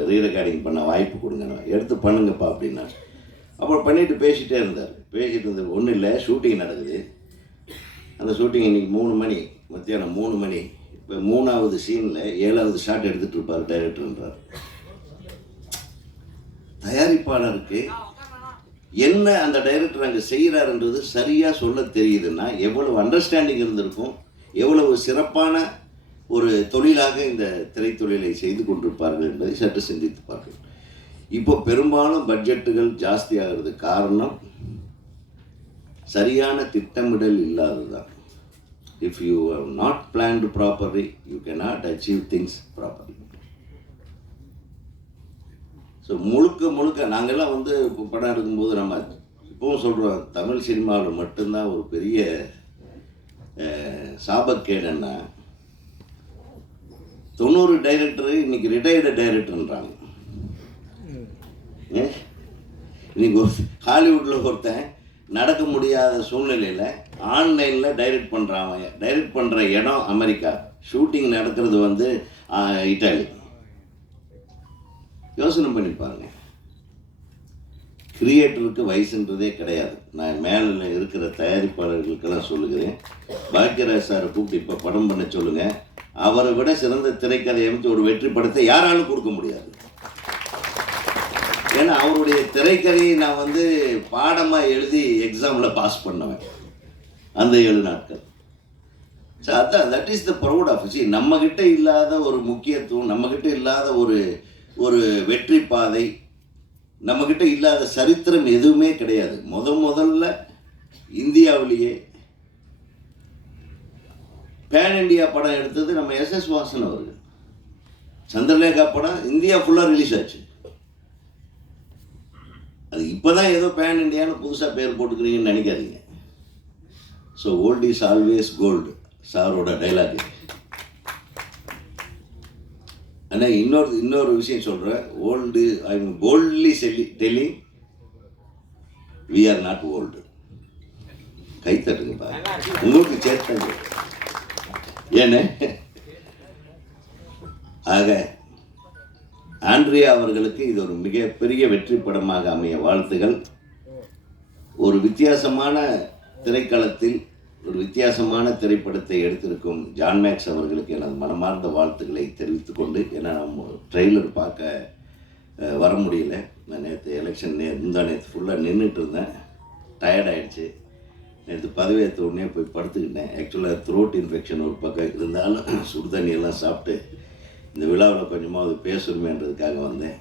Re-recording பண்ண வாய்ப்பு கொடுங்க எடுத்து பண்ணுங்கப்பா அப்படின்னா அப்புறம் பண்ணிட்டு பேசிகிட்டே இருந்தார். பேசிகிட்டு இருந்தது ஒன்றும் இல்லை ஷூட்டிங் நடக்குது. அந்த ஷூட்டிங் இன்னைக்கு மூணு மணி மத்தியானம் மூணு மணி. இப்போ மூணாவது சீனில் ஏழாவது ஷாட் எடுத்துகிட்டு இருப்பார் டைரக்டர்ன்றார் தயாரிப்பாளருக்கு என்ன அந்த டைரக்டர் அங்கே செய்கிறாருன்றது சரியாக சொல்ல தெரியுதுன்னா எவ்வளவு அண்டர்ஸ்டாண்டிங் இருந்திருக்கும் எவ்வளவு சிறப்பான ஒரு தொழிலாக இந்த திரைத்தொழிலை செய்து கொண்டிருப்பார்கள் என்பதை சற்று சிந்தித்துப்பார்கள் இப்போ பெரும்பாலும் பட்ஜெட்டுகள் ஜாஸ்தியாகிறது காரணம் சரியான திட்டமிடல் இல்லாதது தான் if you have not planned properly you cannot achieve things properly so முழுக்க முழுக்க நாங்கள்லாம் வந்து இப்போ படம் எடுக்கும்போது நம்ம இப்போவும் சொல்கிறோம் தமிழ் சினிமாவில் மட்டும்தான் ஒரு பெரிய சாபக்கேடுன்னா தொண்ணூறு டைரக்டரு இன்னைக்கு ரிட்டையர்டு டைரக்டர்ன்றாங்க இன்னைக்கு ஒரு ஹாலிவுட்டில் ஒருத்தன் நடக்க முடியாத சூழ்நிலையில் ஆன்லைனில் டைரக்ட் பண்ணுறான் டைரக்ட் பண்ணுற இடம் அமெரிக்கா. ஷூட்டிங் நடக்கிறது வந்து இட்டாலி யோசனை பண்ணி பாருங்க. கிரியேட்டருக்கு வயசுன்றதே கிடையாது. நான் மேலே இருக்கிற தயாரிப்பாளர்களுக்கெல்லாம் சொல்லுகிறேன். பாக்கியராஜ் சாரை கூப்பிட்டு இப்போ படம் பண்ண சொல்லுங்கள் அவரை விட சிறந்த திரைக்கதை அமைத்து ஒரு வெற்றி படத்தை யாராலும் கொடுக்க முடியாது. ஏன்னா அவருடைய திரைக்கதையை நான் வந்து பாடமாக எழுதி எக்ஸாமில் பாஸ் பண்ணுவேன். அந்த ஏழு நாட்கள். ஸோ அதான் that is the proud of C நம்மக்கிட்ட இல்லாத ஒரு முக்கியத்துவம் நம்மக்கிட்ட இல்லாத ஒரு ஒரு வெற்றி பாதை நம்மக்கிட்ட இல்லாத சரித்திரம் எதுவுமே கிடையாது. முத முதல்ல இந்தியாவிலேயே பேன் இண்டியா படம் எடுத்தது நம்ம எஸ் எஸ் வாசன் அவர்கள். சந்திரலேகா படம் இந்தியா ஃபுல்லாக ரிலீஸ் ஆச்சு. அது இப்போ தான் ஏதோ பேன் இண்டியான்னு புதுசாக பேர் போட்டுக்கிறீங்கன்னு நினைக்காதீங்க. So old is always gold சாரோட டைலாக் ஆனால் இன்னொரு இன்னொரு விஷயம் சொல்கிறேன் old I boldly Selli telling we are not old கை தட்டுங்கப்பா உங்களுக்கு சேர்த்தாங்க ஏன்னு ஆக ஆண்ட்ரியா அவர்களுக்கு இது ஒரு மிகப்பெரிய வெற்றி படமாக அமைய வாழ்த்துகள். ஒரு வித்தியாசமான திரைக்களத்தில் ஒரு வித்தியாசமான திரைப்படத்தை எடுத்திருக்கும் ஜான் மேக்ஸ் அவர்களுக்கு எனது மனமார்ந்த வாழ்த்துக்களை தெரிவித்துக் கொண்டு ஏன்னா நம்ம ட்ரெய்லர் பார்க்க வர முடியல. நான் நேற்று எலெக்ஷன் நே முந்தா நேற்று ஃபுல்லாக நின்றுட்டு இருந்தேன். டயர்ட் ஆயிடுச்சு. நேற்று பதவியேற்ற உடனே போய் படுத்துக்கிட்டேன். ஆக்சுவலாக த்ரோட் இன்ஃபெக்ஷன் ஒரு பக்கம் இருந்தாலும் சுடு தண்ணியெல்லாம் சாப்பிட்டு இந்த விழாவில் கொஞ்சமாவது பேசணுமேன்றதுக்காக வந்தேன்.